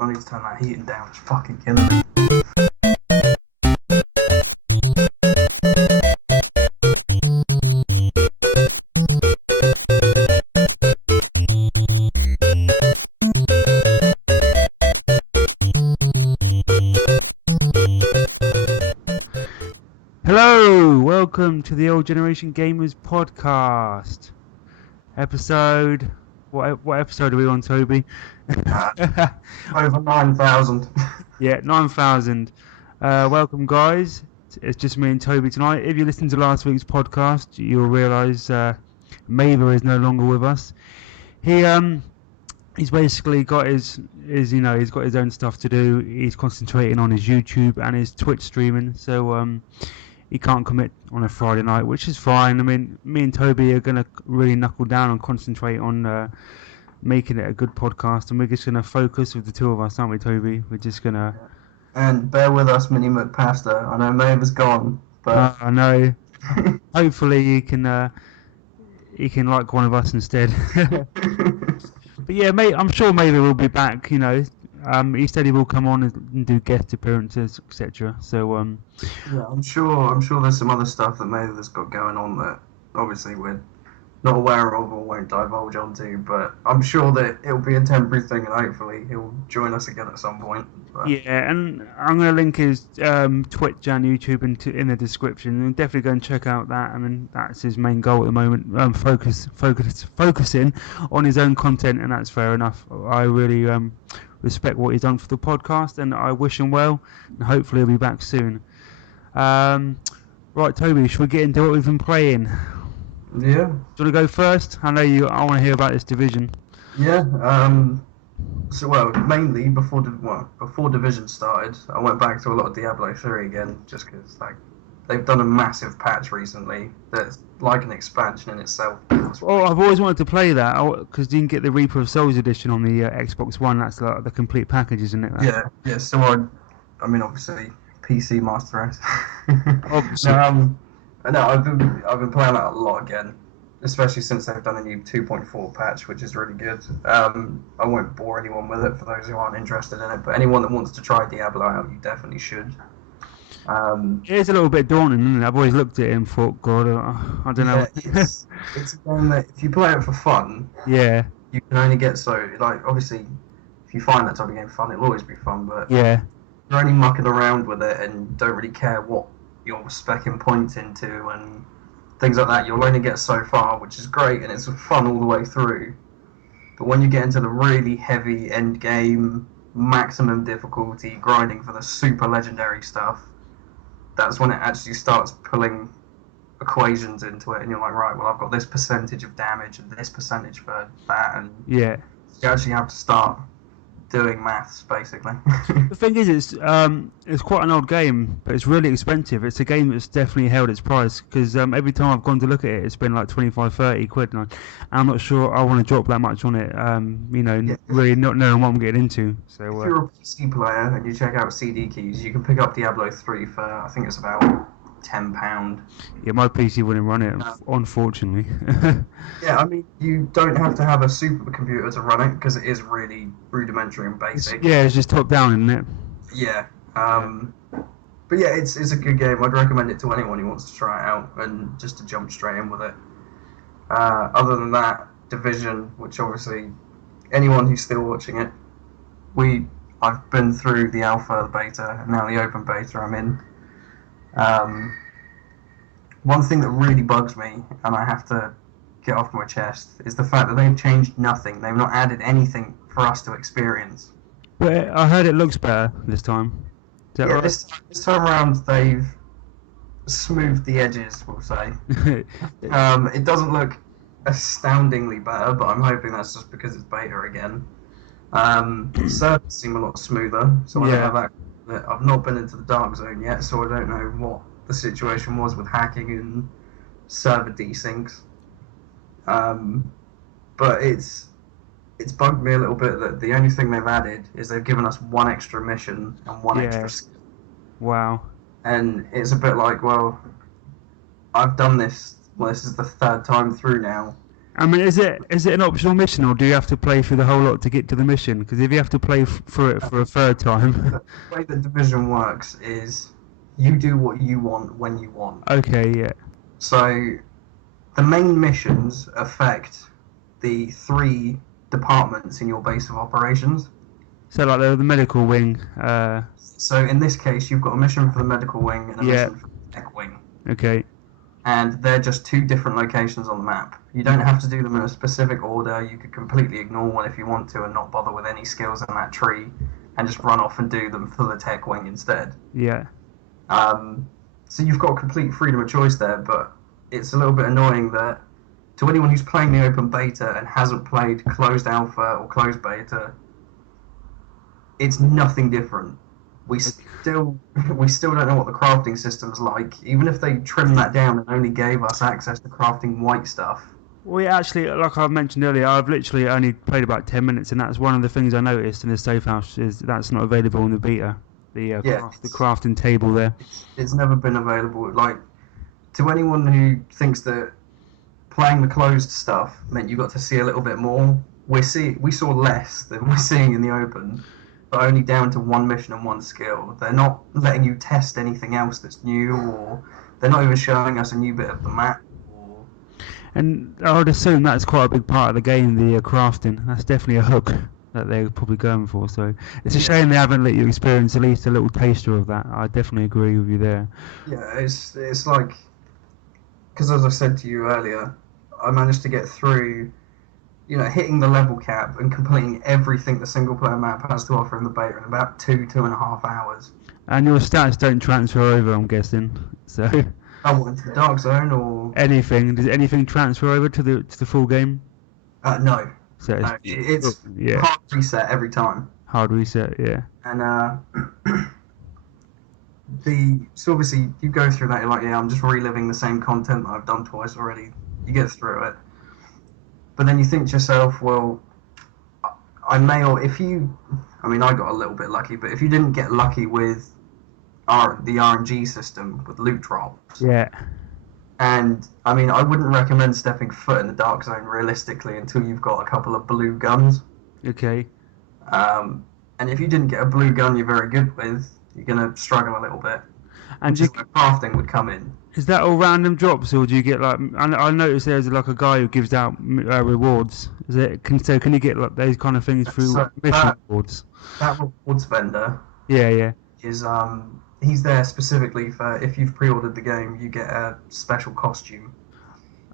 I need to turn that heating down. It's fucking killing me. Hello, welcome to the Old Generation Gamers podcast. Episode. What episode are we on, Toby? Over 9,000. Yeah, 9,000. Welcome, guys. It's just me and Toby tonight. If you listened to last week's podcast, you'll realise Maver is no longer with us. He's basically got his he's got his own stuff to do. He's concentrating on his YouTube and his Twitch streaming. So he can't commit on a Friday night, which is fine. I mean, me and Toby are going to really knuckle down and concentrate on making it a good podcast, and we're just going to focus with the two of us, aren't we, Toby? We're just going to... And bear with us, Mini McPasta. I know Maver's gone, but... I know. Hopefully he can like one of us instead. But yeah, mate, I'm sure maybe we'll be back, you know. He said he will come on and do guest appearances, etc. So yeah, I'm sure there's some other stuff that Maver's got going on that obviously we're not aware of or won't divulge onto, but I'm sure that it'll be a temporary thing and hopefully he'll join us again at some point. But... Yeah, and I'm going to link his Twitch and YouTube in the description, and definitely go and check out that. I mean, that's his main goal at the moment, focusing on his own content, and that's fair enough. I really respect what he's done for the podcast, and I wish him well, and hopefully he'll be back soon. Right, Toby, should we get into what we've been playing? Yeah. Do you want to go first? I want to hear about this division. Yeah. Mainly before Division started, I went back to a lot of Diablo 3 again, just because they've done a massive patch recently that's like an expansion in itself. Oh, I've always wanted to play that because you can get the Reaper of Souls edition on the Xbox One. That's like the complete package, isn't it? Yeah. So I mean, obviously PC Master Race. Obviously. No, I've been playing that a lot again, especially since they've done a new 2.4 patch, which is really good. I won't bore anyone with it for those who aren't interested in it, but anyone that wants to try Diablo out, you definitely should. It's a little bit daunting, isn't it? I've always looked at it and thought, God, I don't know. It's a game that if you play it for fun, yeah, you can only get so, obviously, if you find that type of game fun, it'll always be fun, but yeah, you're only mucking around with it and don't really care what you're specking points into and things like that. You'll only get so far, which is great, and it's fun all the way through. But when you get into the really heavy end game, maximum difficulty, grinding for the super legendary stuff, that's when it actually starts pulling equations into it, and you're like, right, well, I've got this percentage of damage and this percentage for that, and yeah. You actually have to start doing maths, basically. The thing is, it's quite an old game, but it's really expensive. It's a game that's definitely held its price, because every time I've gone to look at it, it's been like 25, 30 quid, and I'm not sure I want to drop that much on it, really not knowing what I'm getting into. So, if you're a PC player and you check out CD Keys, you can pick up Diablo 3 for, I think it's about £10. Yeah, my PC wouldn't run it, unfortunately. Yeah, I mean, you don't have to have a supercomputer to run it, because it is really rudimentary and basic. It's just top down, isn't it? Yeah. But yeah, it's a good game. I'd recommend it to anyone who wants to try it out and just to jump straight in with it. Other than that, Division, which obviously anyone who's still watching it, I've been through the alpha, the beta, and now the open beta I'm in. One thing that really bugs me, and I have to get off my chest, is the fact that they've changed nothing. They've not added anything for us to experience. But I heard it looks better this time. Is that right? This time around they've smoothed the edges, we'll say. It doesn't look astoundingly better, but I'm hoping that's just because it's beta again. Servers seem a lot smoother, so I don't have that. I've not been into the dark zone yet, so I don't know what the situation was with hacking and server desyncs. But it's bugged me a little bit that the only thing they've added is they've given us one extra mission and one extra skill. Wow. And it's a bit like, well, I've done this. Well, this is the third time through now. I mean, is it an optional mission, or do you have to play through the whole lot to get to the mission? Because if you have to play through it for a third time, The way the division works is you do what you want when you want. okay, yeah, So the main missions affect the 3 departments in your base of operations. so like the medical wing, So in this case, you've got a mission for the medical wing and a yeah, mission for the tech wing. okay, And they're just 2 different locations on the map. You don't have to do them in a specific order. You could completely ignore one if you want to and not bother with any skills in that tree and just run off and do them for the tech wing instead. yeah. So you've got complete freedom of choice there, but it's a little bit annoying that to anyone who's playing the open beta and hasn't played closed alpha or closed beta, it's nothing different. We still don't know what the crafting system's like. Even if they trimmed that down and only gave us access to crafting white stuff. Well, yeah, actually, like I mentioned earlier, I've literally only played about 10 minutes, and that's one of the things I noticed in the safe house is that's not available in the beta. The the crafting table there. It's never been available. Like, to anyone who thinks that playing the closed stuff meant you got to see a little bit more, we saw less than we're seeing in the open, but only down to 1 mission and 1 skill. They're not letting you test anything else that's new, or they're not even showing us a new bit of the map. And I would assume that's quite a big part of the game, the crafting. That's definitely a hook that they're probably going for. So it's a shame they haven't let you experience at least a little taster of that. I definitely agree with you there. Yeah, it's like, because as I said to you earlier, I managed to get through, hitting the level cap and completing everything the single player map has to offer in the beta in about 2.5 hours. And your stats don't transfer over, I'm guessing. So. I went to the Dark Zone or anything. Does anything transfer over to the full game? No. So it's hard reset every time. Hard reset, yeah. And so obviously you go through that, you're like, yeah, I'm just reliving the same content that I've done twice already. You get through it, but then you think to yourself, well, I got a little bit lucky, but if you didn't get lucky with the RNG system with loot drops. Yeah. And I wouldn't recommend stepping foot in the Dark Zone realistically until you've got a couple of blue guns. Okay. And if you didn't get a blue gun you're very good with, you're gonna struggle a little bit. And just where crafting would come in. Is that all random drops, or do you get like? I noticed there's like a guy who gives out rewards. Can you get like those kind of things through mission rewards? That rewards vendor. Yeah. Is he's there specifically for if you've pre-ordered the game, you get a special costume.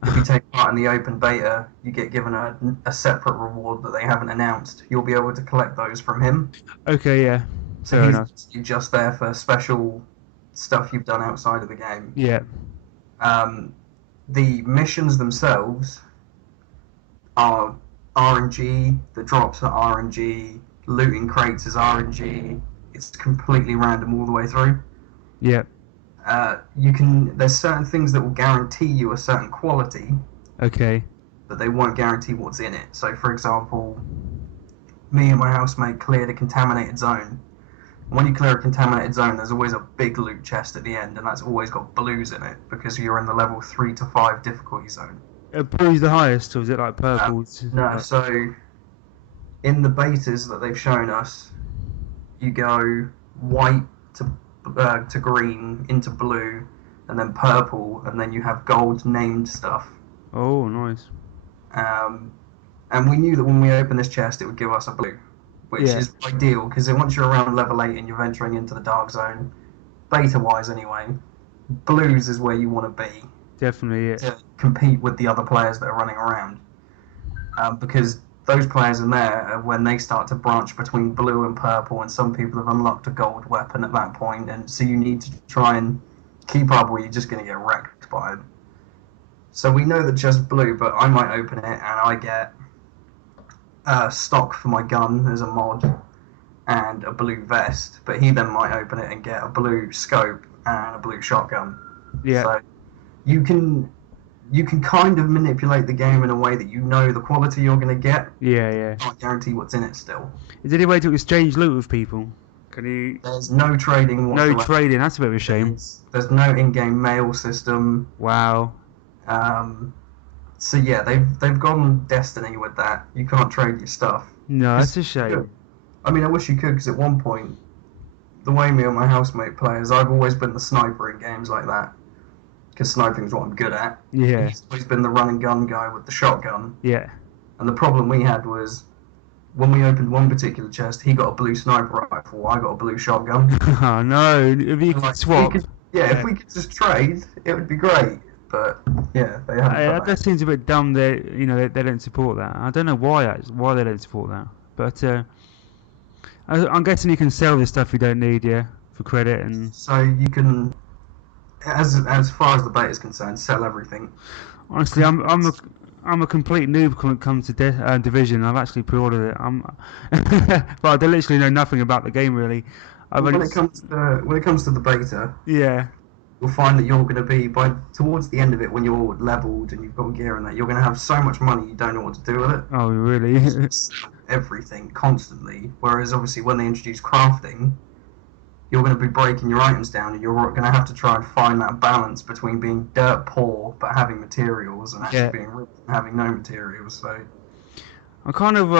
If you take part in the open beta, you get given a separate reward that they haven't announced. You'll be able to collect those from him. Okay, yeah. So he's just there for special stuff you've done outside of the game. Yeah. The missions themselves are RNG. The drops are RNG. Looting crates is RNG. It's completely random all the way through. Yeah. There's certain things that will guarantee you a certain quality. Okay. But they won't guarantee what's in it. So, for example, me and my housemate cleared a contaminated zone. When you clear a contaminated zone, there's always a big loot chest at the end, and that's always got blues in it because you're in the level 3 to 5 difficulty zone. Blue's the highest, or is it like purple? No, so in the betas that they've shown us, you go white to green into blue, and then purple, and then you have gold named stuff. Oh, nice. And we knew that when we opened this chest, it would give us a blue, which is ideal because once you're around level 8 and you're venturing into the Dark Zone, beta-wise anyway, blues is where you want to be. Definitely, yeah. To compete with the other players that are running around, because those players in there, when they start to branch between blue and purple, and some people have unlocked a gold weapon at that point, and so you need to try and keep up, or you're just going to get wrecked by them. So we know that just blue, but I might open it and I get stock for my gun as a mod and a blue vest, but he then might open it and get a blue scope and a blue shotgun. Yeah. So you can kind of manipulate the game in a way that you know the quality you're going to get. Yeah. Can't guarantee what's in it still. Is there any way to exchange loot with people? Can you? There's no trading whatsoever. No trading. That's a bit of a shame. There's no in-game mail system. Wow. So yeah, they've gone Destiny with that. You can't trade your stuff. No, that's 'Cause, a shame. I mean, I wish you could, because at one point, the way me and my housemate play is I've always been the sniper in games like that. Because sniping is what I'm good at. Yeah, He's always been the run and gun guy with the shotgun. yeah. And the problem we had was when we opened one particular chest, he got a blue sniper rifle, I got a blue shotgun. Oh no, if you And could like, swap. yeah, if Yeah. we could just trade, it would be great. But yeah, they haven't put That that. just seems a bit dumb. They don't support that. I don't know why they don't support that. But I'm guessing you can sell the stuff you don't need, yeah, for credit and. So you can, as far as the beta is concerned, sell everything. Honestly, I'm a complete noob when it comes to Division. I've actually pre-ordered it. But I literally know nothing about the game really. I've When only. it comes to the beta, Yeah. you'll find that you're going to be towards the end of it when you're leveled and you've got gear and that you're going to have so much money you don't know what to do with it. Oh really? Everything constantly. Whereas obviously when they introduce crafting, you're going to be breaking your items down and you're going to have to try and find that balance between being dirt poor but having materials and actually Yeah. being rich and having no materials. So I kind of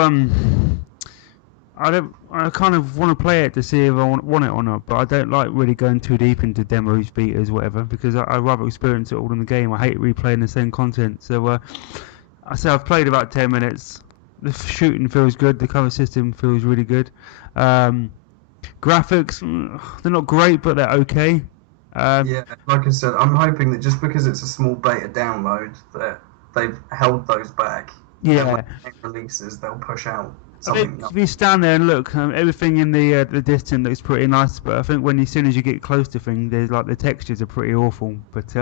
I kind of want to play it to see if I want it or not, but I don't like really going too deep into demos, betas, whatever, because I'd rather experience it all in the game. I hate replaying the same content. So I say I've played about 10 minutes. The shooting feels good. The cover system feels really good. Graphics, they're not great, but they're okay. yeah, like I said, I'm hoping that just because it's a small beta download that they've held those back. And Yeah. when it releases, they'll push out I think something. if you stand there and look, everything in the distance looks pretty nice. But I think as soon as you get close to things, there's like the textures are pretty awful. But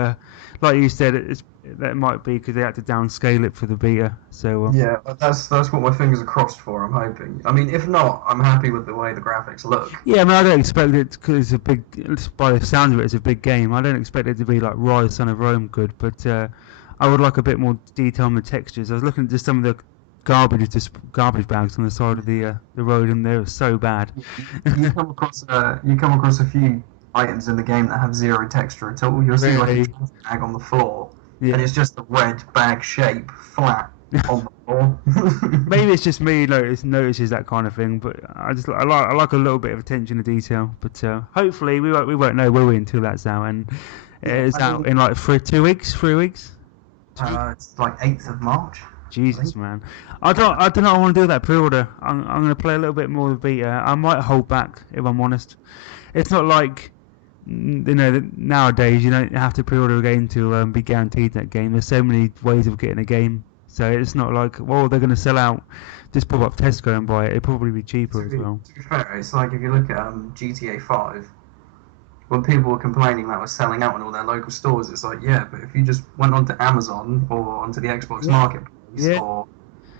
like you said, that might be because they had to downscale it for the beta. So Yeah, that's what my fingers are crossed for. I'm hoping. I mean, if not, I'm happy with the way the graphics look. yeah, I mean, I don't expect it because it's a big. By the sound of it, it's a big game. I don't expect it to be like Rise, Son of Rome good, but I would like a bit more detail on the textures. I was looking at just some of the garbage bags on the side of the road, and they were so bad. You come across a few items in the game that have zero texture at all. You'll see like a Really? trash bag on the floor, Yeah. and it's just a red bag shape, flat on the floor. Maybe it's just me notices that kind of thing, but I like a little bit of attention to detail. But hopefully we won't know, will we, until that's out, and it's out in like 3 weeks. It's like 8th of March. Jesus, man, I don't know. I want to do that pre-order. I'm gonna play a little bit more of the beta. I might hold back if I'm honest. It's not like nowadays you don't have to pre-order a game to be guaranteed that game. There's so many ways of getting a game, so it's not like they're gonna sell out. Just pop up Tesco and buy it. It'd probably be cheaper as well. To be fair, it's like if you look at GTA 5, when people were complaining that was selling out in all their local stores, it's like, yeah, but if you just went onto Amazon or onto the Xbox Marketplace, or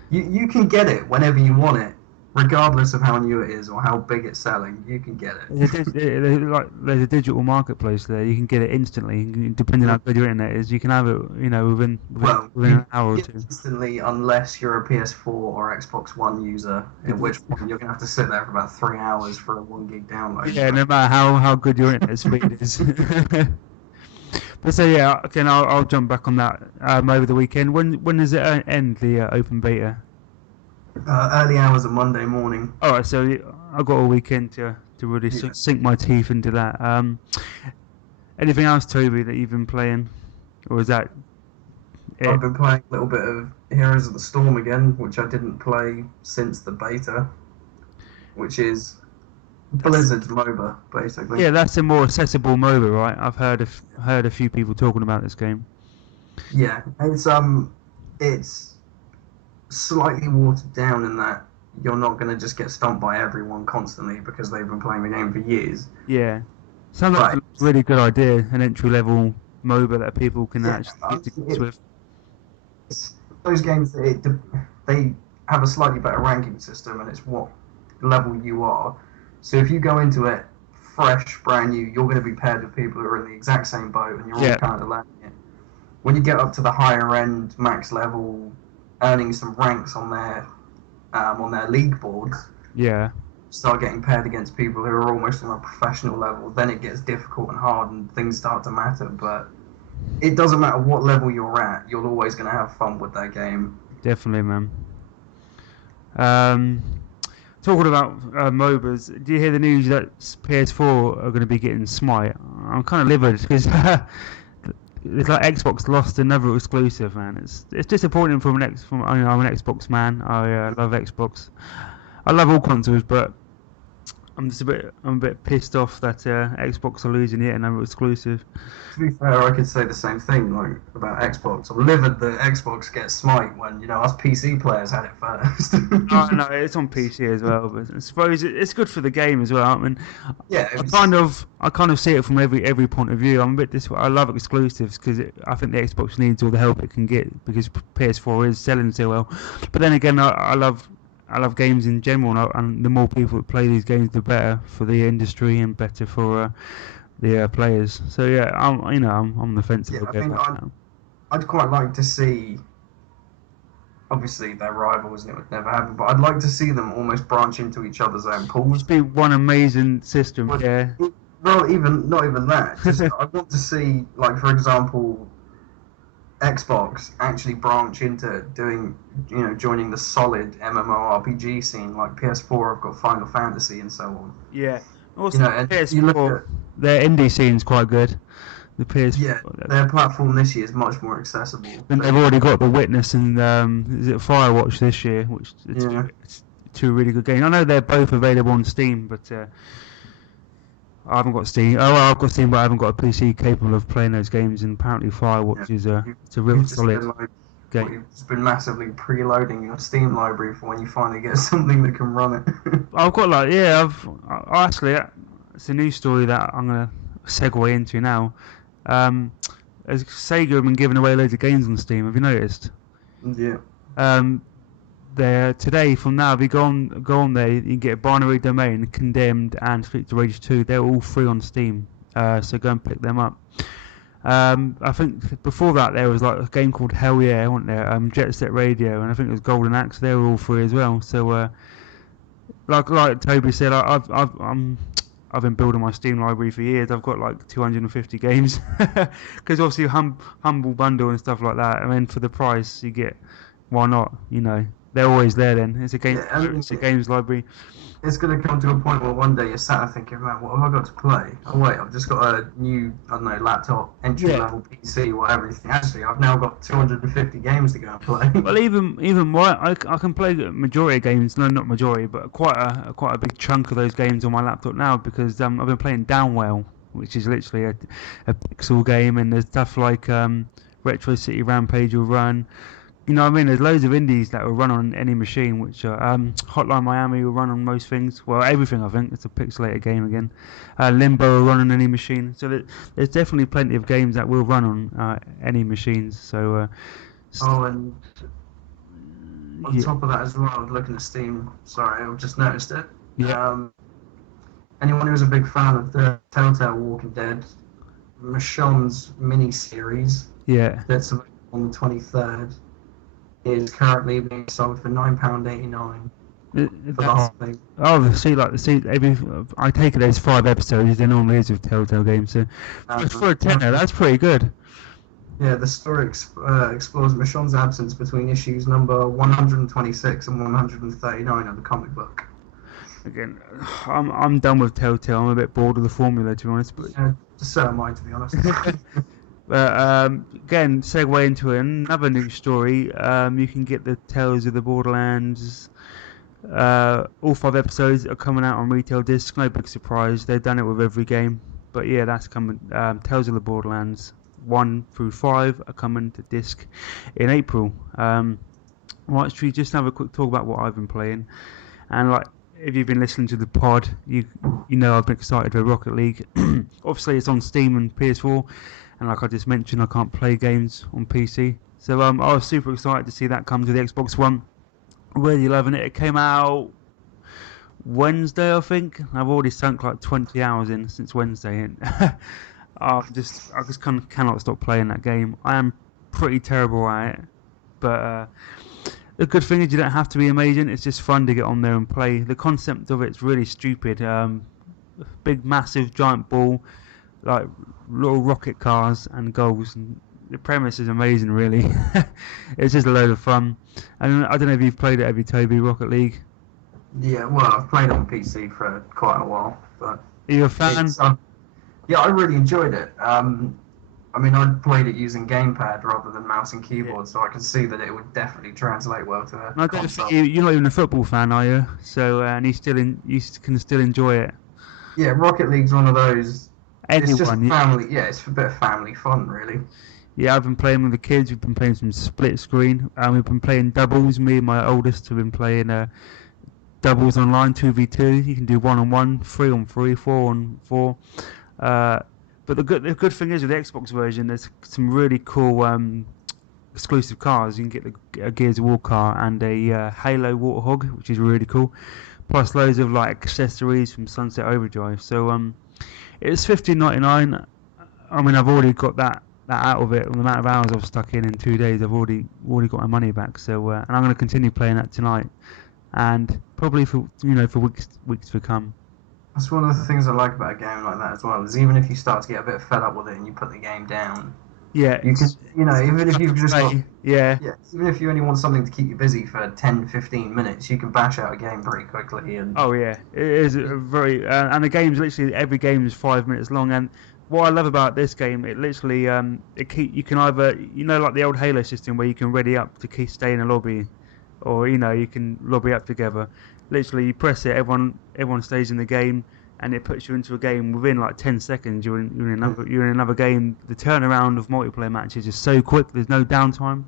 you can get it whenever you want it, regardless of how new it is or how big it's selling. You can get it. There's a digital marketplace there. You can get it instantly, depending on how good your internet is. You can have it, within an hour or Get two. it instantly, unless you're a PS4 or Xbox One user, at which point you're gonna have to sit there for about 3 hours for a 1 gig download. Yeah, no matter how good your internet speed is. But so yeah, again, I'll jump back on that over the weekend. When does it end, the open beta? Early hours of Monday morning. All right, so I've got a weekend to really sink my teeth into that. Anything else, Toby, that you've been playing, or is that it? I've been playing a little bit of Heroes of the Storm again, which I didn't play since the beta, which is Blizzard's MOBA, basically. Yeah, that's a more accessible MOBA, right? I've heard a few people talking about this game. Yeah, it's slightly watered down in that you're not going to just get stomped by everyone constantly because they've been playing the game for years. Yeah, sounds like a really good idea, an entry-level MOBA that people can actually get to grips with. It's those games that they have a slightly better ranking system, and it's what level you are. So if you go into it fresh, brand new, you're going to be paired with people who are in the exact same boat, and you're all kind of learning it. When you get up to the higher end, max level, earning some ranks on their league boards, start getting paired against people who are almost on a professional level, then it gets difficult and hard, and things start to matter. But it doesn't matter what level you're at, you're always going to have fun with that game. Definitely, man. Um, Talking about MOBAs, do you hear the news that PS4 are going to be getting Smite? I'm kind of livid because it's like Xbox lost another exclusive, man. It's disappointing I'm an Xbox man. I love Xbox. I love all consoles, but I'm a bit pissed off that Xbox are losing yet another exclusive. To be fair, I could say the same thing like about Xbox. I'm livid that Xbox gets Smite when us PC players had it first. Oh no, it's on PC as well, but I suppose it's good for the game as well. I mean, Yeah, I kind of see it from every point of view. I'm a bit I love exclusives because I think the Xbox needs all the help it can get because PS4 is selling so well. But then again, I love games in general, and the more people that play these games, the better for the industry and better for the players. So yeah, I'm on the fence a little bit about that. I'd quite like to see. Obviously, they're rivals and it would never happen, but I'd like to see them almost branch into each other's own pools. Just be one amazing system, But, yeah. Well, not even that. Just, I want to see, like, for example, Xbox actually branch into doing, joining the solid MMORPG scene. Like PS4 have got Final Fantasy and so on. Yeah. Also, And PS4, you look at, their indie scene's quite good. The PS4. yeah, their platform this year is much more accessible. And they've already got The Witness and is it Firewatch this year, which it's two really good games. I know they're both available on Steam, but I haven't got Steam. Oh, well, I've got Steam, but I haven't got a PC capable of playing those games. And apparently, Firewatch is it's a real solid game. You've just been massively preloading your Steam library for when you finally get something that can run it. I've got actually it's a news story that I'm gonna segue into now. As Sega have been giving away loads of games on Steam. Have you noticed? Yeah. There today from now, if you go on there, you can get Binary Domain, Condemned, and Streets of Rage 2. They're all free on Steam. So go and pick them up. I think before that there was like a game called Hell Yeah, wasn't there? Jet Set Radio, and I think it was Golden Axe. They were all free as well. So like Toby said, I've been building my Steam library for years. I've got like 250 games because obviously Humble Bundle and stuff like that. I mean, for the price you get, why not? They're always there. Then it's a game. Yeah, it's a games library. It's going to come to a point where one day you're sat there thinking, man, what have I got to play? Oh wait, I've just got a new, I don't know, laptop, entry-level PC, whatever. Actually, I've now got 250 games to go and play. Well, even I can play the majority of games. No, not majority, but quite a big chunk of those games on my laptop now because I've been playing Downwell, which is literally a pixel game, and there's stuff like Retro City Rampage will run. I mean, there's loads of indies that will run on any machine, which Hotline Miami will run on most things. Well, everything, I think. It's a pixelated game again. Limbo will run on any machine. So there's definitely plenty of games that will run on any machines. So. And on top of that as well, I was looking at Steam. Sorry, I've just noticed it. Yeah. Anyone who's a big fan of the Telltale Walking Dead, Michonne's mini-series. Yeah. That's on the 23rd. Is currently being sold for £9.89 for the whole thing. Oh, I take it there's 5 episodes. There normally is with Telltale games, so for a tenner, that's pretty good. Yeah, the story explores Michonne's absence between issues number 126 and 139 of the comic book. Again, I'm done with Telltale. I'm a bit bored of the formula, to be honest. But so am I, to be honest. Again, segue into another news story. You can get the Tales of the Borderlands. All 5 episodes are coming out on retail disc. No big surprise. They've done it with every game. But yeah, that's coming. Tales of the Borderlands 1 through 5 are coming to disc in April. Right, should we just have a quick talk about what I've been playing? And like, if you've been listening to the pod, you know I've been excited for Rocket League. Obviously, it's on Steam and PS4. And like I just mentioned, I can't play games on PC. So I was super excited to see that come to the Xbox One. Really loving it. It came out Wednesday, I think. I've already sunk like 20 hours in since Wednesday. And I just cannot stop playing that game. I am pretty terrible at it. But the good thing is you don't have to be amazing. It's just fun to get on there and play. The concept of it's really stupid. Big, massive, giant ball. like little rocket cars and goals. And the premise is amazing, really. It's just a load of fun. And I don't know if you've played it, have you, Toby, Rocket League? Yeah, well, I've played on PC for quite a while, but Are you a fan? it's yeah, I really enjoyed it. I mean, I played it using gamepad rather than mouse and Yeah. keyboard, so I can see that it would definitely translate well to a And I don't think console. you're not even a football fan, are you? So, and you can still enjoy it. Yeah, Rocket League's one of those. It's just Anyone, family. Yeah, it's a bit of family fun, really. yeah, I've been playing with the kids. We've been playing some split screen. We've been playing doubles. Me and my oldest have been playing doubles online, 2v2. You can do 1-on-1, 3-on-3, 4-on-4. Uh, but the good thing is with the Xbox version, there's some really cool exclusive cars. You can get a Gears of War car and a Halo Warthog, which is really cool. Plus loads of like accessories from Sunset Overdrive. So it's $15.99. I mean, I've already got that out of it. With the amount of hours I've stuck in 2 days, I've already got my money back. So and I'm going to continue playing that tonight, and probably for for weeks to come. That's one of the things I like about a game like that as well. Is even if you start to get a bit fed up with it and you put the game down, Yeah, you can, even if you've just got, yeah. yeah, even if you only want something to keep you busy for 10, 15 minutes, you can bash out a game pretty quickly. And Oh yeah, it is a very and the game's literally every game is 5 minutes long. And what I love about this game, it literally you can either like the old Halo system where you can ready up to stay in a lobby, or you can lobby up together. Literally, you press it, everyone stays in the game, and it puts you into a game within like 10 seconds. You're in another game. The turnaround of multiplayer matches is so quick. There's no downtime.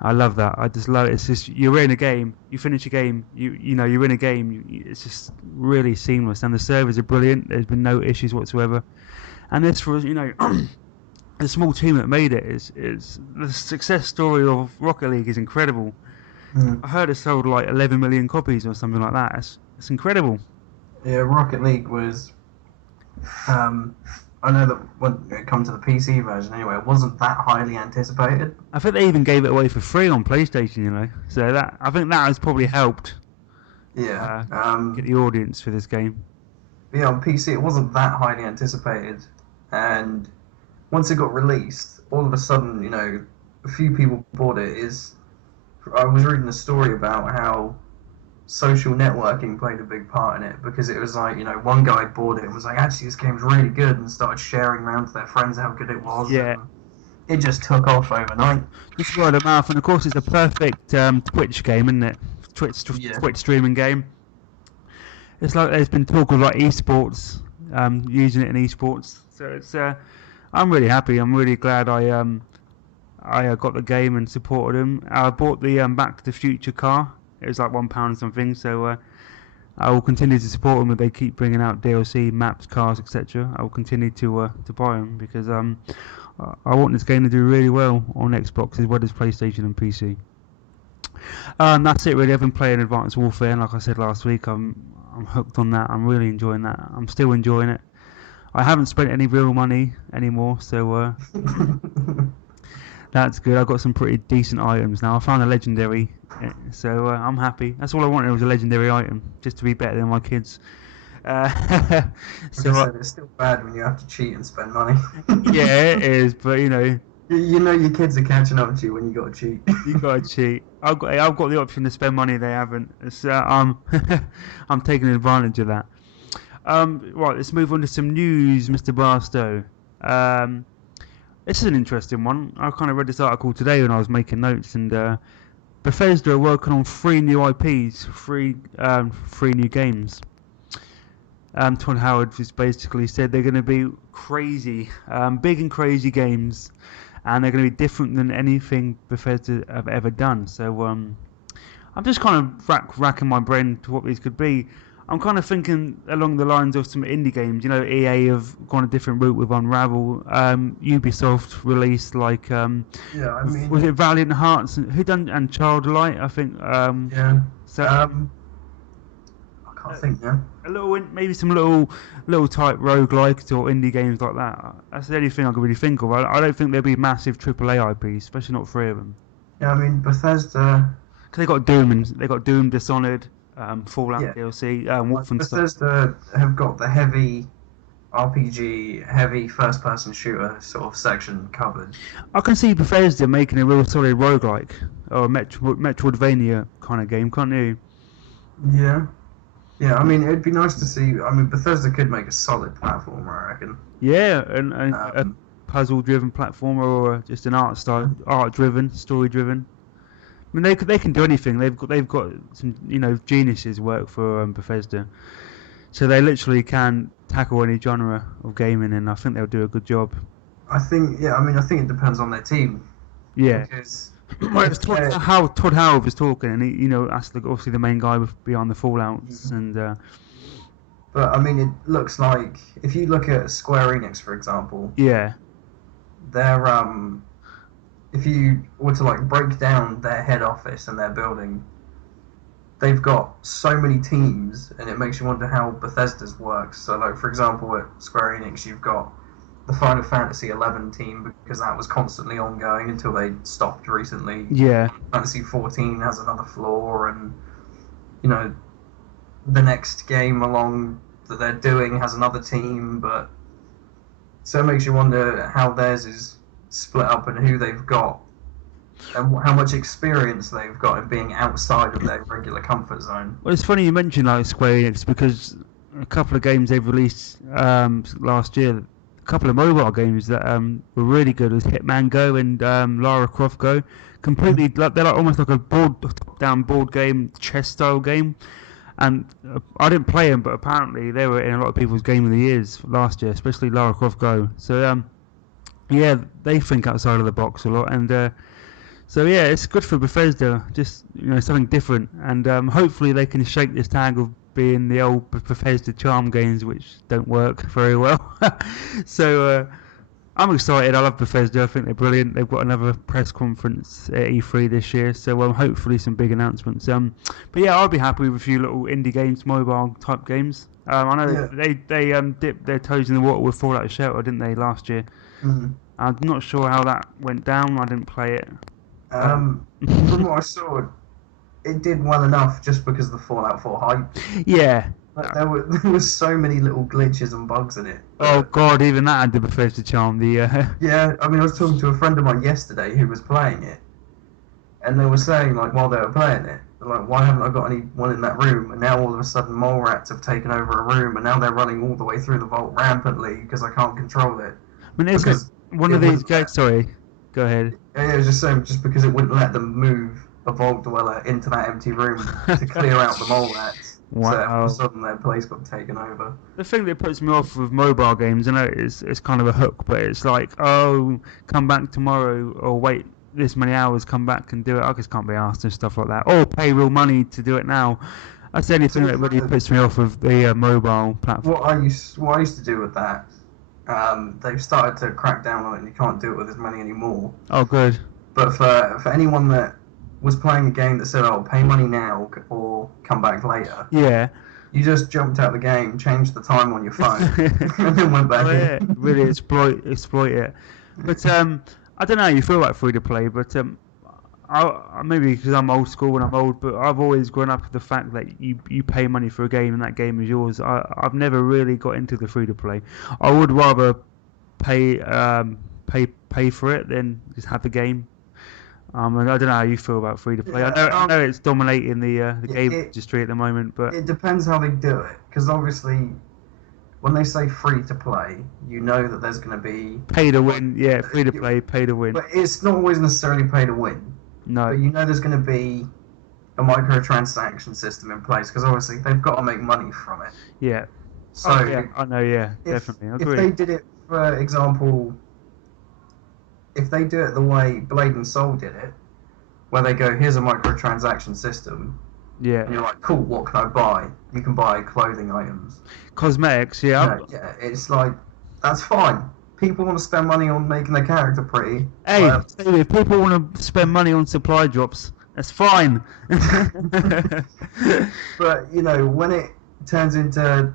I love that. I just love it. It's just you're in a game, you finish a game, you're in a game. It's just really seamless, and the servers are brilliant. There's been no issues whatsoever. And this was the small team that made it is the success story of Rocket League is incredible. mm, I heard it sold like 11 million copies or something like that. It's incredible. yeah, Rocket League was. I know that when it comes to the PC version, anyway, it wasn't that highly anticipated. I think they even gave it away for free on PlayStation. So that I think that has probably helped Yeah. get the audience for this game. Yeah, on PC it wasn't that highly anticipated, and once it got released, all of a sudden, a few people bought it. I was reading a story about how social networking played a big part in it, because it was like, one guy bought it and was like, actually, this game's really good, and started sharing around to their friends how good it was. Yeah. And it just took off overnight. Just word of mouth, and of course it's a perfect Twitch game, isn't it? Yeah. Twitch streaming game. It's like there's been talk of like esports, using it in esports. So it's I'm really happy. I'm really glad I got the game and supported them. I bought the Back to the Future car. It was like £1 something. So I will continue to support them if they keep bringing out DLC, maps, cars, etc. I will continue to buy them because I want this game to do really well on Xbox as well as PlayStation and PC. That's it really. I've been playing Advanced Warfare, and like I said last week, I'm hooked on that. I'm really enjoying that. I'm still enjoying it. I haven't spent any real money anymore, so that's good. I've got some pretty decent items now. I found a legendary, so I'm happy. That's all I wanted was a legendary item, just to be better than my kids. So it's still bad when you have to cheat and spend money. Yeah, it is, but your kids are catching up to you when you got to cheat. you gotta cheat. I've got the option to spend money they haven't. I'm I'm taking advantage of that. Right, let's move on to some news, Mr. Barstow. This is an interesting one. I kind of read this article today when I was making notes, and Bethesda are working on 3 new IPs, three new games. Todd Howard has basically said they're going to be crazy, big and crazy games, and they're going to be different than anything Bethesda have ever done. So I'm just kind of racking my brain to what these could be. I'm kind of thinking along the lines of some indie games. EA have gone a different route with Unravel. Ubisoft released like was it Valiant Hearts and Childlight? I think. Yeah. So. I can't think now. Maybe some little type roguelikes or indie games like that. That's the only thing I can really think of. I don't think there'll be massive AAA IPs, especially not 3 of them. Yeah, I mean Bethesda. Cause they got Doom, Dishonored, Fallout DLC, Wolfenstein. Bethesda have got the heavy RPG heavy first person shooter sort of section covered. I can see Bethesda making a real solid roguelike or a Metroidvania kind of game, can't you? Yeah. Yeah, I mean, it'd be nice to see. I mean, Bethesda could make a solid platformer, I reckon. Yeah, and a Um, puzzle-driven platformer or just an art-driven, story-driven. I mean, they can do anything. They've got some geniuses work for Bethesda, so they literally can tackle any genre of gaming, and I think they'll do a good job. I think, yeah, I mean, I think it depends on their team Yeah. because Well, it was if they're, Todd Howard was talking, and that's obviously the main guy behind the Fallouts, and but I mean, it looks like if you look at Square Enix, for example, yeah, they're if you were to like break down their head office and their building, they've got so many teams, and it makes you wonder how Bethesda's works. So, like for example, at Square Enix, you've got the Final Fantasy 11 team because that was constantly ongoing until they stopped recently. yeah. Fantasy 14 has another floor, and you know the next game along that they're doing has another team. But so it makes you wonder how theirs is split up and who they've got and how much experience they've got in being outside of their regular comfort zone. Well, it's funny you mentioned like Square Enix because a couple of games they've released last year, a couple of mobile games that were really good was Hitman Go and Lara Croft Go. Completely, they're like almost like a top-down board game, chess style game. And I didn't play them, but apparently they were in a lot of people's game of the years last year, especially Lara Croft Go. So yeah, they think outside of the box a lot, and so yeah, it's good for Bethesda, just something different, and hopefully they can shake this tag of being the old Bethesda charm games, which don't work very well. So I'm excited. I love Bethesda. I think they're brilliant. They've got another press conference at E3 this year, so hopefully some big announcements. But yeah, I'll be happy with a few little indie games, mobile type games. I know they dipped their toes in the water with Fallout Shelter, didn't they, last year? Mm. I'm not sure how that went down. I didn't play it. From what I saw, it did well enough just because of the Fallout 4 hype. Yeah. But there was so many little glitches and bugs in it. Oh god, even that had the Bethesda charm. Yeah, I mean, I was talking to a friend of mine yesterday who was playing it, and they were saying like while they were playing it, they're like, why haven't I got anyone in that room? And now all of a sudden, mole rats have taken over a room, and now they're running all the way through the vault rampantly because I can't control it. I mean, it's one of these guys. Sorry, go ahead. Yeah, it was just saying just because it wouldn't let them move a vault dweller into that empty room to clear out the mole rats. Wow. So all of a sudden their place got taken over. The thing that puts me off with mobile games, I know it's kind of a hook, but it's like, oh, come back tomorrow, or wait this many hours, come back and do it. I just can't be asked and stuff like that. Or pay real money to do it now. That's the only thing that really puts me off with the mobile platform. What I used to do with that, they've started to crack down on it, and you can't do it with as many anymore. Oh, good. But for anyone that was playing a game that said, "Oh, pay money now or come back later," yeah, you just jumped out the game, changed the time on your phone, and then went back in. Really exploit it. But I don't know how you feel about free to play, but maybe because I'm old school and I'm old, but I've always grown up with the fact that you pay money for a game and that game is yours. I've never really got into the free to play. I would rather pay for it than just have the game. I don't know how you feel about free to play. I know it's dominating the game industry at the moment, but it depends how they do it. Because obviously, when they say free to play, you know that there's going to be pay to win. Yeah, free to play, pay to win. But it's not always necessarily pay to win. No. But you know there's going to be a microtransaction system in place because obviously they've got to make money from it. Yeah. So yeah, I know. Yeah, definitely. I agree. If they did it, for example, if they do it the way Blade and Soul did it, where they go, here's a microtransaction system. Yeah. And you're like, cool, what can I buy? You can buy clothing items. Cosmetics, yeah. Yeah, it's like, that's fine. People want to spend money on making their character pretty. Hey, if people want to spend money on supply drops, that's fine. But, when it turns into...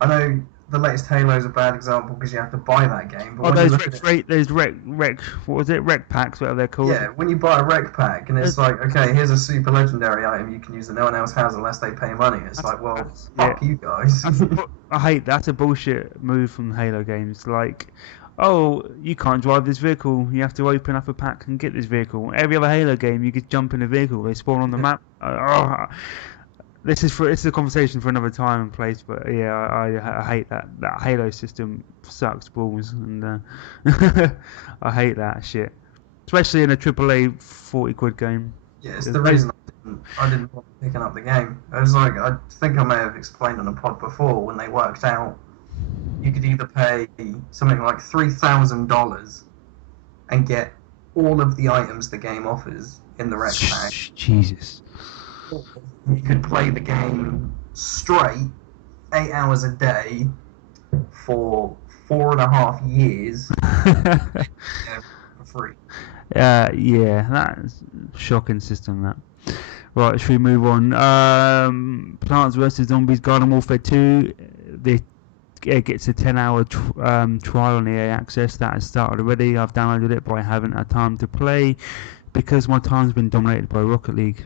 I know the latest Halo is a bad example because you have to buy that game. But Oh, when you those look at it, there's rec. What was it? Rec packs, whatever they're called. yeah, when you buy a rec pack and it's That's, like, okay, here's a super legendary item you can use that no one else has unless they pay money. It's like, well, yeah. fuck you guys. I hate that's a bullshit move from Halo games. Like, oh, you can't drive this vehicle. You have to open up a pack and get this vehicle. Every other Halo game, you could jump in a vehicle. They spawn on the map. This is a conversation for another time and place. But yeah, I hate that Halo system sucks balls, and I hate that shit, especially in a AAA £40 game. Yeah, it's the reason I didn't bother picking up the game. It was like, I think I may have explained on a pod before when they worked out you could either pay something like $3,000 and get all of the items the game offers in the rec pack. Jesus. You could play the game straight, 8 hours a day, for 4.5 years for free. Yeah, that's a shocking system, that. Right, should we move on? Plants vs. Zombies Garden Warfare 2. It gets a 10-hour trial on EA Access. That has started already. I've downloaded it, but I haven't had time to play because my time's been dominated by Rocket League.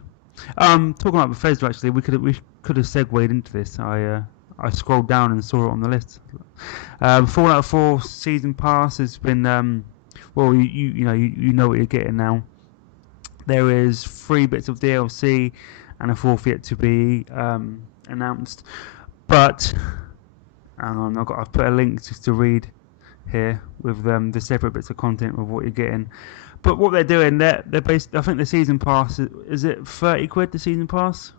Talking about Bethesda, actually, we could have segued into this. I scrolled down and saw it on the list. Fallout 4 Season Pass has been well, you know what you're getting now. There is 3 bits of DLC and a 4th yet to be announced. But hang on, I've put a link just to read here with the separate bits of content of what you're getting. But what they're doing, they're based. I think the season pass is it £30 the season pass?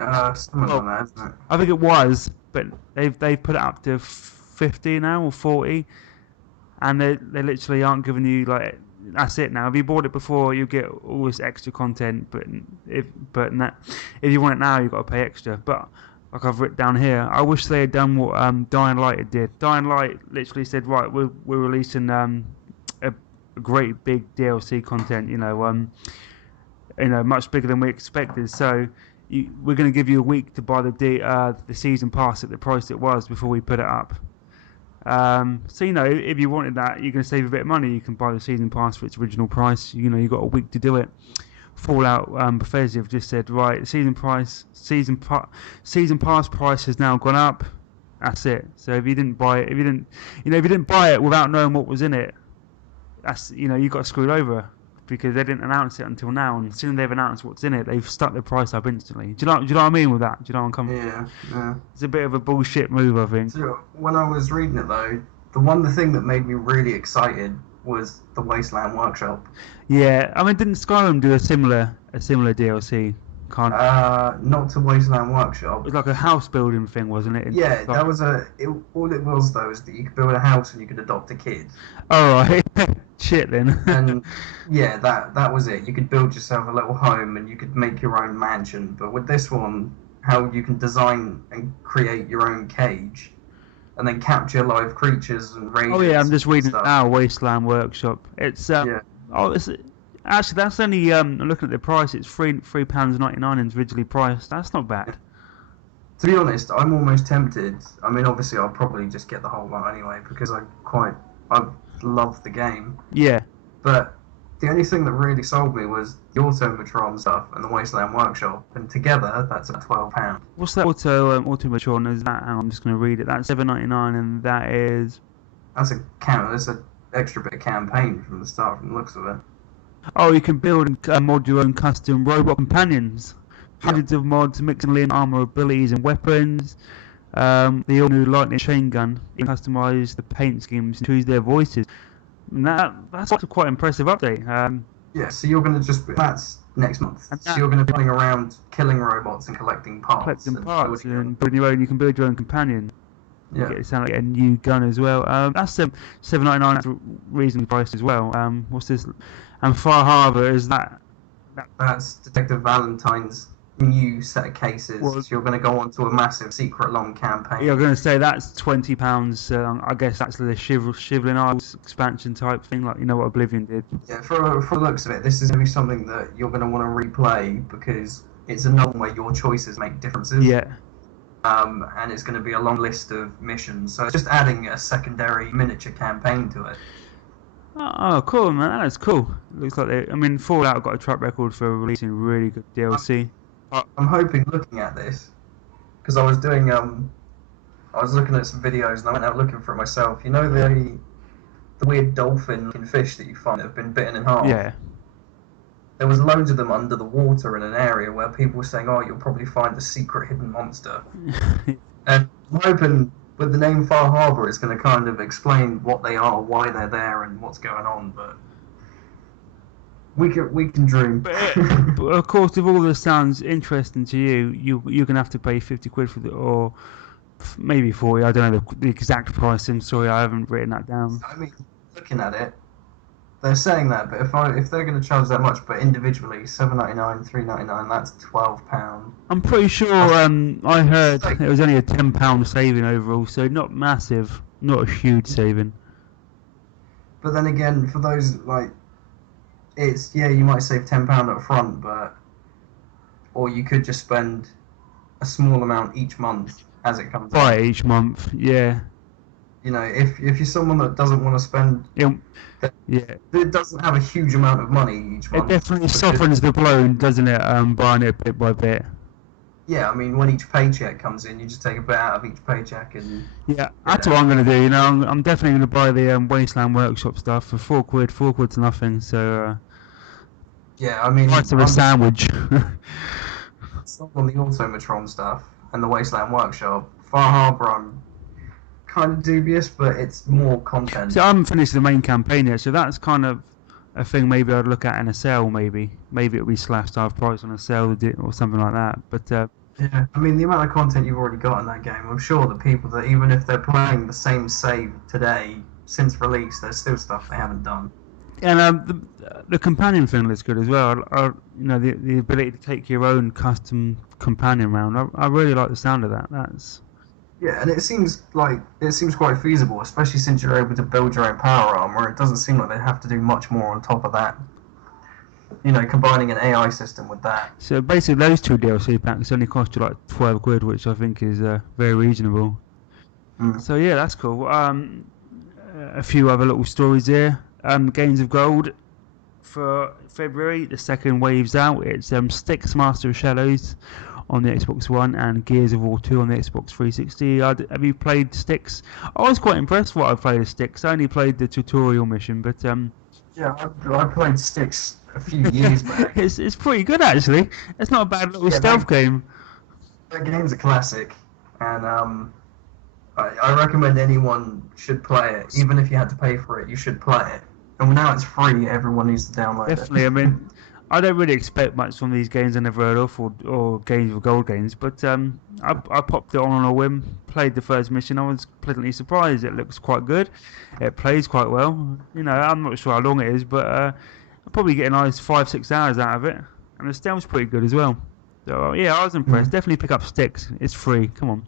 Something like that, isn't it? I think it was, but they've put it up to 50 now or 40, and they literally aren't giving you like that's it now. If you bought it before, you get all this extra content, but if you want it now, you've got to pay extra. But like I've written down here, I wish they had done what Dying Light did. Dying Light literally said, right, we're releasing a great big DLC content, much bigger than we expected. So we're going to give you a week to buy the season pass at the price it was before we put it up. So if you wanted that, you're going to save a bit of money. You can buy the season pass for its original price. You've got a week to do it. Fallout Bethesda have just said, right, the season pass price has now gone up. That's it. So if you didn't buy it without knowing what was in it, that's you got screwed over because they didn't announce it until now. And as soon as they've announced what's in it, they've stuck the price up instantly. Do you know what I mean with that? Do you know what I'm coming? Yeah. It's a bit of a bullshit move, I think. So when I was reading it though, the thing that made me really excited was the Wasteland Workshop. Yeah, I mean, didn't Skyrim do a similar DLC? Not to Wasteland Workshop. It was like a house building thing, wasn't it? Yeah, that was all it was though is that you could build a house and you could adopt a kid. All right, shit then. And yeah, that was it. You could build yourself a little home and you could make your own mansion. But with this one, how you can design and create your own cage, and then capture live creatures and raiders. Oh yeah, I'm just reading it now. Wasteland Workshop. It's actually that's only I'm looking at the price. It's £3.99 individually priced. That's not bad. To be honest, I'm almost tempted. I mean, obviously, I'll probably just get the whole lot anyway because I love the game. Yeah. But the only thing that really sold me was the Automatron stuff and the Wasteland Workshop, and together that's about £12. What's that Automatron? Is that? Hang on, I'm just going to read it. That's £7.99, and that is. That's an extra bit of campaign from the start, from the looks of it. Oh, you can build and mod your own custom robot companions. Hundreds of mods, mixing in armor abilities and weapons. The all-new lightning chain gun. You can customize the paint schemes and choose their voices. And that's a quite impressive update. Yeah, so you're going to that's next month. So you're going to be running around killing robots and collecting parts. And building your own. You can build your own companion. Yeah. It sounds like a new gun as well. That's $7.99. That's reasonably priced as well. What's this? And Far Harbor is that? That's Detective Valentine's new set of cases. So you're going to go on to a massive secret long campaign. You're going to say that's £20. I guess that's the Shivling Isles expansion type thing, like what Oblivion did. Yeah, for the looks of it, this is going to be something that you're going to want to replay because it's a novel where your choices make differences. Yeah. and it's going to be a long list of missions. So it's just adding a secondary miniature campaign to it. Oh, cool, man. That's cool. Looks like I mean, Fallout got a track record for releasing really good DLC. I'm hoping, looking at this, because I was doing I was looking at some videos and I went out looking for it myself. You know the weird dolphin-looking fish that you find that have been bitten in half? Yeah. There was loads of them under the water in an area where people were saying, oh, you'll probably find a secret hidden monster. And I'm hoping with the name Far Harbor it's going to kind of explain what they are, why they're there, and what's going on, but we can dream. But of course, if all this sounds interesting to you, you're going to have to pay 50 quid for or maybe 40, I don't know the exact pricing, sorry, I haven't written that down. I mean, looking at it, they're saying that, but if they're going to charge that much, but individually, $7.99, $3.99, that's £12. I'm pretty sure I heard it was only a £10 saving overall, so not massive, not a huge saving. But then again, for those, like, it's, yeah, you might save £10 up front, but, or you could just spend a small amount each month as it comes out. Each month, yeah. You know, if you're someone that doesn't want to spend, that doesn't have a huge amount of money each month. It definitely softens the blow, doesn't it? Buying it bit by bit. Yeah, I mean, when each paycheck comes in, you just take a bit out of each paycheck and. Yeah, that's what I'm gonna do. You know, I'm definitely gonna buy the Wasteland Workshop stuff for £4. £4's nothing. So. Yeah, I mean. Price of a sandwich. It's not on the Automatron stuff and the Wasteland Workshop. Far Harbor, I'm kind of dubious, but it's more content. So I haven't finished the main campaign yet, so that's kind of a thing maybe I'd look at in a sale. Maybe it'll be slashed half price on a sale or something like that. But yeah, I mean the amount of content you've already got in that game, I'm sure the people that even if they're playing the same save today since release, there's still stuff they haven't done. And the companion thing looks good as well. You know, the ability to take your own custom companion around. I really like the sound of that. That's. Yeah, and it seems quite feasible, especially since you're able to build your own power armor. It doesn't seem like they have to do much more on top of that. You know, combining an AI system with that. So basically, those two DLC packs only cost you like 12 quid, which I think is very reasonable. So yeah, that's cool. A few other little stories here. Games of Gold for February. The second wave's out. It's Styx Master of Shadows on the Xbox One and Gears of War 2 on the Xbox 360. Have you played Styx? I was quite impressed what I played of Styx. I only played the tutorial mission, but yeah, I played Styx a few years back. It's pretty good actually. It's not a bad little stealth game. That game's a classic, and I recommend anyone should play it. Even if you had to pay for it, you should play it. And now it's free, everyone needs to download it. Definitely, I mean, I don't really expect much from these games I never heard of, or Games of Gold games, but I popped it on a whim, played the first mission, I was pleasantly surprised. It looks quite good, it plays quite well. You know, I'm not sure how long it is, but I'll probably get a nice 5-6 hours out of it, and the stealth's pretty good as well. So yeah, I was impressed. Definitely pick up Styx, it's free, come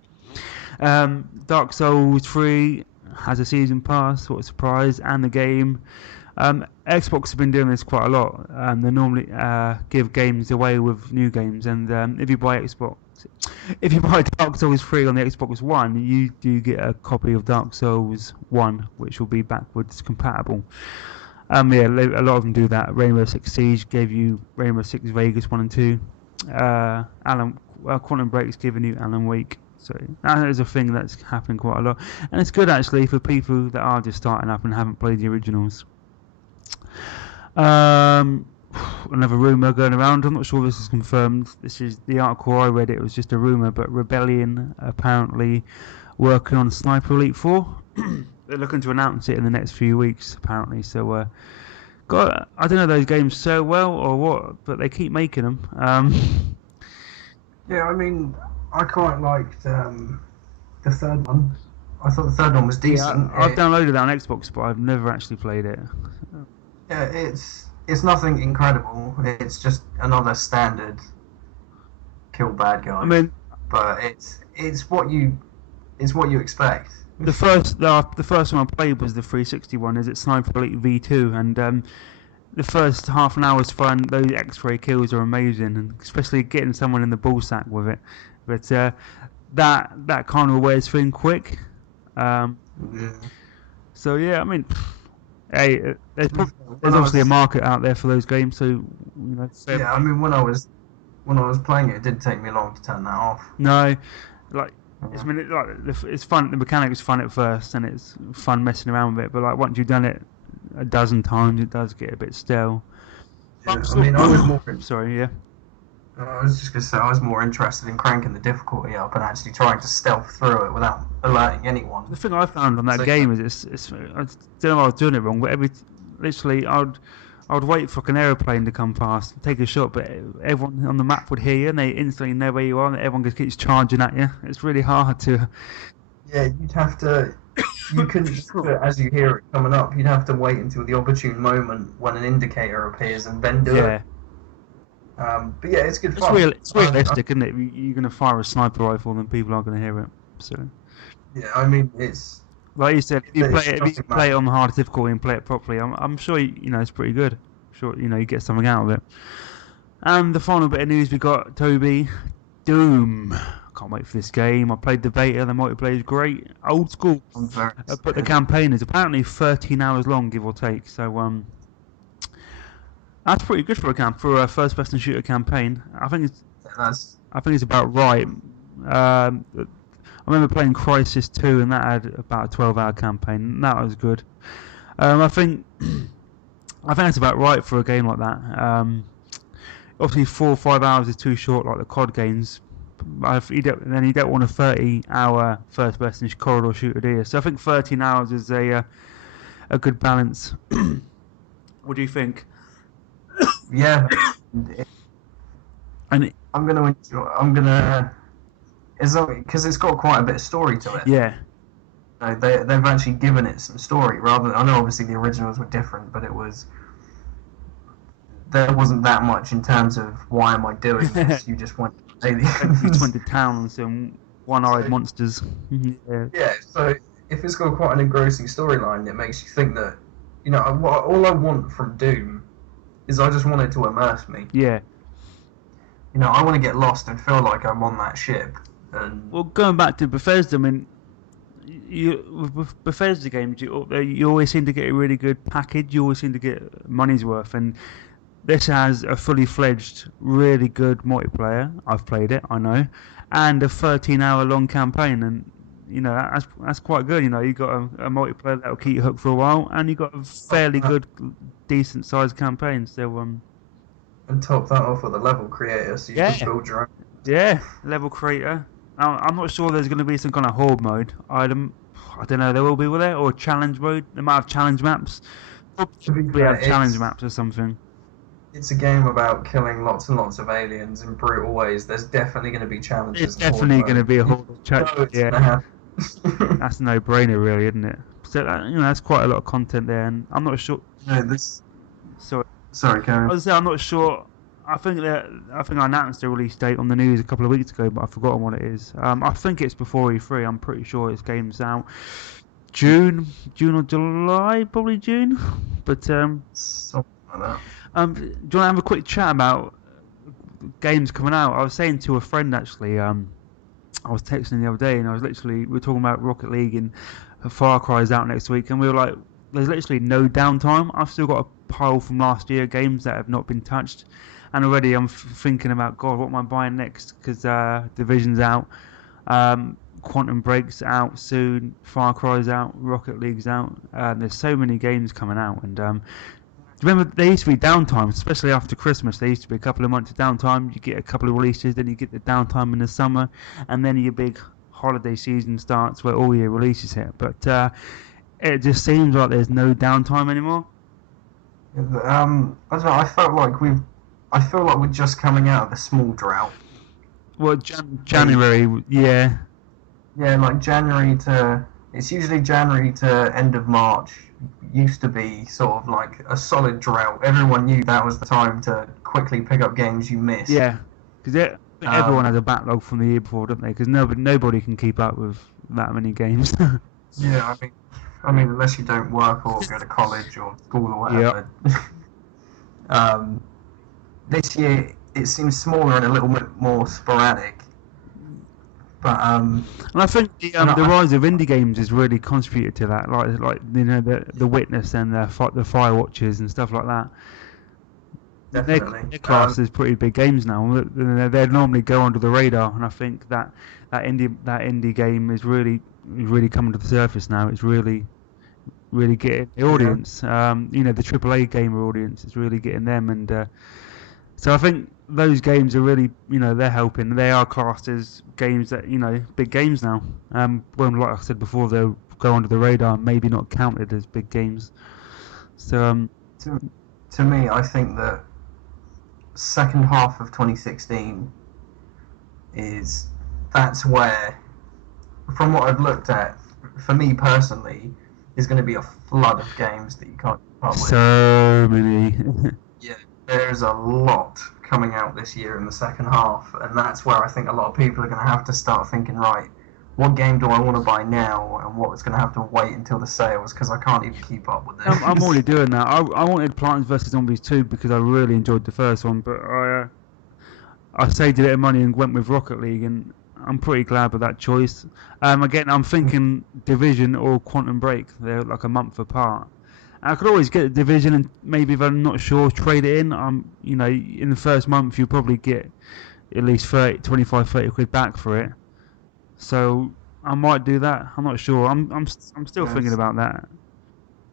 on. Dark Souls 3 has a season pass, what a surprise, and the game. Xbox have been doing this quite a lot. They normally give games away with new games, and if you buy Dark Souls 3 on the Xbox One, you do get a copy of Dark Souls 1, which will be backwards compatible. Yeah, a lot of them do that. Rainbow Six Siege gave you Rainbow Six Vegas 1 and 2. Quantum Break's giving you Alan Wake. So that is a thing that's happening quite a lot, and it's good actually for people that are just starting up and haven't played the originals. Another rumour going around. I'm not sure this is confirmed. This is the article I read. It was just a rumour, but Rebellion apparently working on Sniper Elite 4. They're looking to announce it in the next few weeks, apparently. So, I don't know those games so well or what, but they keep making them. Yeah, I mean, I quite liked the third one. I thought the third one was decent. Yeah, I've downloaded it on Xbox, but I've never actually played it. Yeah, it's nothing incredible. It's just another standard kill bad guy. I mean, but it's what you expect. The first one I played was the 360 one. Is it Sniper Elite V2? And the first half an hour was fun. Those X-ray kills are amazing, and especially getting someone in the ball sack with it. But that kind of wears thin quick. Um, Yeah. so yeah, I mean, hey, there's When I obviously a was, market out there for those games. So fair yeah, I play. mean, when I was playing it, it didn't take me long to turn that off. No, like Yeah. it's fun. The mechanics fun at first, and it's fun messing around with it. But like once you've done it a dozen times, it does get a bit stale. Yeah, I mean, I was more. Sorry, yeah. I was just gonna say I was more interested in cranking the difficulty up and actually trying to stealth through it without alerting anyone. The thing I found on that So, game is it's I don't know if I was doing it wrong, but literally I'd wait for like an aeroplane to come past, take a shot, but everyone on the map would hear you and they instantly know where you are, and everyone just keeps charging at you. It's really hard to. yeah, you'd have to. You couldn't just do it as you hear it coming up. You'd have to wait until the opportune moment when an indicator appears and then do Yeah, it. But yeah, it's good it's fun. it's realistic, isn't it? You're gonna fire a sniper rifle, and people aren't gonna hear it. So, Yeah, I mean it's like you said, if you it's if you nothing play it magic. on the hard difficulty and play it properly, I'm sure it's pretty good. Sure, you get something out of it. And the final bit of news we got, Toby, Doom. Can't wait for this game. I played the beta, the multiplayer is great. Old school. I'm very But the excited. campaign is apparently 13 hours long, give or take. So that's pretty good for a first-person shooter campaign. That's I think it's about right. I remember playing Crisis 2, and that had about a 12-hour campaign. And that was good. I think that's about right for a game like that. Obviously 4 or 5 hours is too short, like the COD games. You don't want a 30-hour first-person corridor shooter, do you? So I think 13 hours is a good balance. What do you think? yeah. And I'm gonna enjoy. I'm gonna. Because it's got quite a bit of story to it. yeah, They've actually given it some story rather. I know obviously the originals were different, but there wasn't that much in terms of why am I doing this. You just want you aliens. went to town on some one-eyed So, monsters. Yeah. yeah. So if it's got quite an engrossing storyline, it makes you think that all I want from Doom is I just want it to immerse me. Yeah. I want to get lost and feel like I'm on that ship. And Well, going back to Bethesda, I mean, with Bethesda games, you always seem to get a really good package. You always seem to get money's worth, and this has a fully fledged, really good multiplayer. I've played it, I know, and a 13-hour long campaign, and that's quite good. You got a multiplayer that'll keep you hooked for a while, and you got a fairly good, decent sized campaign. So and top that off with a level creator, so you yeah, can build your own. yeah, level creator. I'm not sure there's going to be some kind of horde mode. I don't know. There will be, will there? Or challenge mode? They might have challenge maps. To be Probably fair, have challenge maps or something. it's a game about killing lots and lots of aliens in brutal ways. There's definitely going to be challenges. It's definitely going to be a horde. It's gonna happen. That's a no-brainer, really, isn't it? So that's quite a lot of content there, and I'm not sure. No, Sorry, I Karen. was saying I'm not sure. I think I announced the release date on the news a couple of weeks ago, but I've forgotten what it is. I think it's before E3. I'm pretty sure this game's out June or July, probably June. But Something like that. do you want to have a quick chat about games coming out? I was saying to a friend actually. I was texting the other day, and we were talking about Rocket League, and Far Cry is out next week, and we were like, there's literally no downtime. I've still got a pile from last year, games that have not been touched, and already I'm thinking about, God, what am I buying next? Because Division's out, Quantum Break's out soon, Far Cry's out, Rocket League's out. There's so many games coming out, and remember, there used to be downtime, especially after Christmas. There used to be a couple of months of downtime. You get a couple of releases, then you get the downtime in the summer, and then your big holiday season starts where all your releases hit. But it just seems like there's no downtime anymore. I don't know. I feel like we're just coming out of the small drought. Well, January, yeah. Yeah, like it's usually January to end of March. Used to be sort of like a solid drought. Everyone knew that was the time to quickly pick up games you missed. Yeah, because everyone has a backlog from the year before, don't they? Because nobody can keep up with that many games. Yeah, I mean, unless you don't work or go to college or school or whatever. Yep. This year it seems smaller and a little bit more sporadic. But And I think the rise of indie games has really contributed to that, like the Witness and the Firewatches and stuff like that. definitely. They're classed as pretty big games now. They normally go under the radar, and I think that indie game is really coming to the surface now. It's really getting the audience. The AAA gamer audience is really getting them, and so I think those games are really, they're helping. They are classed as games that, big games now. Well, like I said before, they'll go under the radar, maybe not counted as big games. So to me, I think that second half of 2016 that's where, from what I've looked at, for me personally, is going to be a flood of games that you can't keep up with. So many. Yeah, there's a lot coming out this year in the second half, and that's where I think a lot of people are going to have to start thinking, right, what game do I want to buy now, and what's going to have to wait until the sales, because I can't even keep up with this. I'm already doing that. I wanted Plants vs Zombies 2 because I really enjoyed the first one, but I saved a bit of money and went with Rocket League, and I'm pretty glad with that choice. Again, I'm thinking Division or Quantum Break. They're like a month apart. I could always get Division, and maybe if I'm not sure, trade it in. In the first month you'll probably get at least 30 quid back for it. So I might do that. I'm not sure. I'm still thinking about that.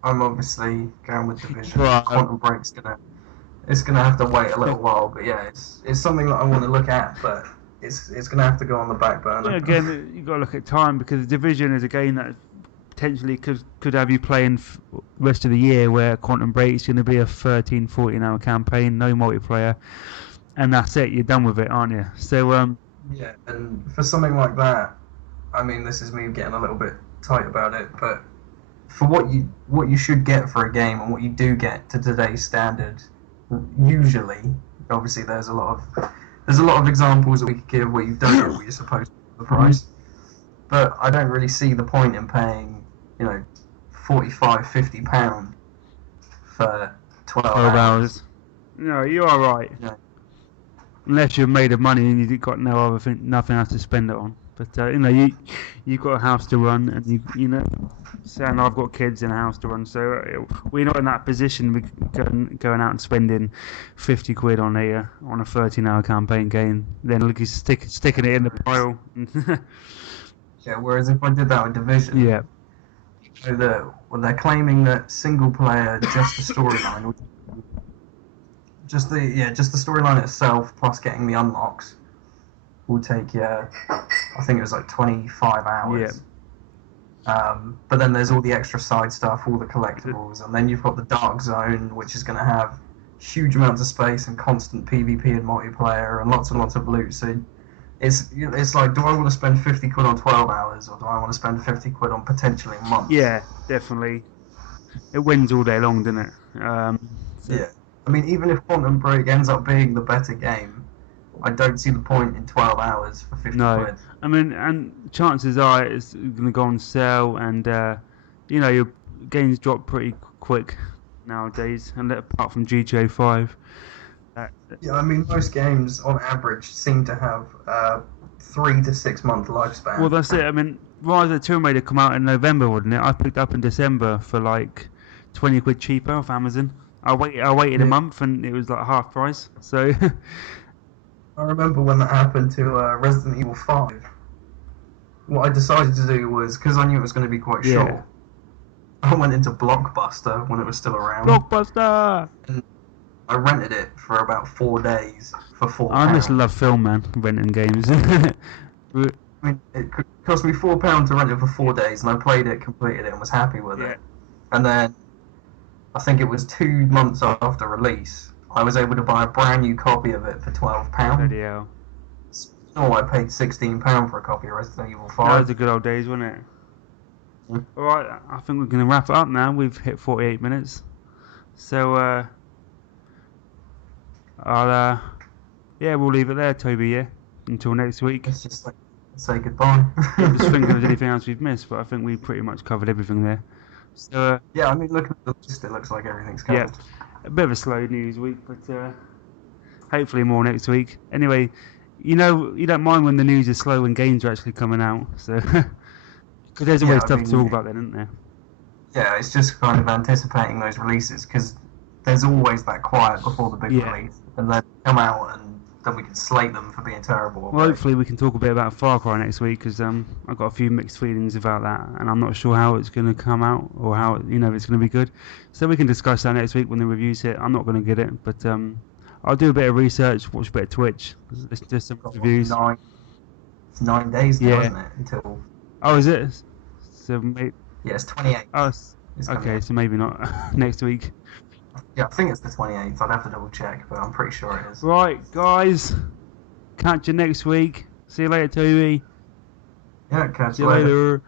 I'm obviously going with Division. Right. Quantum Break's gonna have to wait a little while, but yeah, it's something that I want to look at, but it's gonna have to go on the back burner. Yeah, again, you got to look at time, because Division is a game that potentially could have you playing rest of the year, where Quantum Break is going to be a 13-14 hour campaign, no multiplayer, and that's it. You're done with it, aren't you? So yeah, and for something like that, I mean, this is me getting a little bit tight about it, but for what you should get for a game and what you do get to today's standard, usually, obviously there's a lot of examples that we could give where you don't get what you're supposed to for the price, but I don't really see the point in paying, £45-50 for 12 hours. No, you are right. Yeah. Unless you're made of money and you've got nothing else to spend it on. But you've got a house to run, and saying I've got kids in a house to run, so we're not in that position. We're going out and spending 50 quid on a 13-hour campaign game, then sticking it in the pile. Yeah. Whereas if I did that with Division, yeah. They're claiming that single player, just the storyline, just the storyline itself plus getting the unlocks will take I think it was like 25 hours. Yeah. But then there's all the extra side stuff, all the collectibles, and then you've got the Dark Zone, which is going to have huge amounts of space and constant PvP and multiplayer and lots of loot. So it's like, do I want to spend 50 quid on 12 hours, or do I want to spend 50 quid on potentially a month? Yeah, definitely. It wins all day long, doesn't it? Yeah. I mean, even if Quantum Break ends up being the better game, I don't see the point in 12 hours for 50 quid. I mean, and chances are it's going to go on sale, and your games drop pretty quick nowadays, and apart from GTA 5. Yeah, I mean, most games on average seem to have 3 to 6 month lifespan. Well, that's it. I mean, Rise of the Tomb Raider come out in November, wouldn't it? I picked up in December for like 20 quid cheaper off Amazon. I waited a month, and it was like half price. So I remember when that happened to Resident Evil 5. What I decided to do was, because I knew it was going to be quite short, I went into Blockbuster when it was still around. Blockbuster! And I rented it for about 4 days for £4. I just love film, man, renting games. I mean, it cost me £4 to rent it for 4 days, and I played it, completed it, and was happy with it. And then, I think it was 2 months after release, I was able to buy a brand new copy of it for £12. Video. Oh, I paid £16 for a copy of Resident Evil 5. That was the good old days, wasn't it? Alright, I think we're going to wrap it up now. We've hit 48 minutes. So, we'll leave it there, Toby, yeah? Until next week. It's just like, say goodbye. I'm just thinking if there's anything else we've missed, but I think we pretty much covered everything there. So, yeah, I mean, looking at the list, it looks like everything's covered. Yeah, a bit of a slow news week, but hopefully more next week. Anyway, you know, you don't mind when the news is slow when games are actually coming out, so because there's Yeah, always I stuff to talk mean, about then, isn't there? yeah, it's just kind of anticipating those releases because there's always that quiet before the big Yeah. release, and then come out and then we can slate them for being terrible or Well, great. hopefully we can talk a bit about Far Cry next week because I've got a few mixed feelings about that, and I'm not sure how it's going to come out or how you know if it's going to be good. So we can discuss that next week when the review's hit. I'm not going to get it, but I'll do a bit of research, watch a bit of Twitch, listen to some Got what, reviews. it's 9 days now, Yeah. isn't it? Until Oh, is it? So maybe. yeah, it's 28th. Oh, It's coming okay. out. So maybe not next week. Yeah, I think it's the 28th. I'd have to double check, but I'm pretty sure it is. Right, guys. Catch you next week. See you later, Toby. Yeah, catch See you you later. later.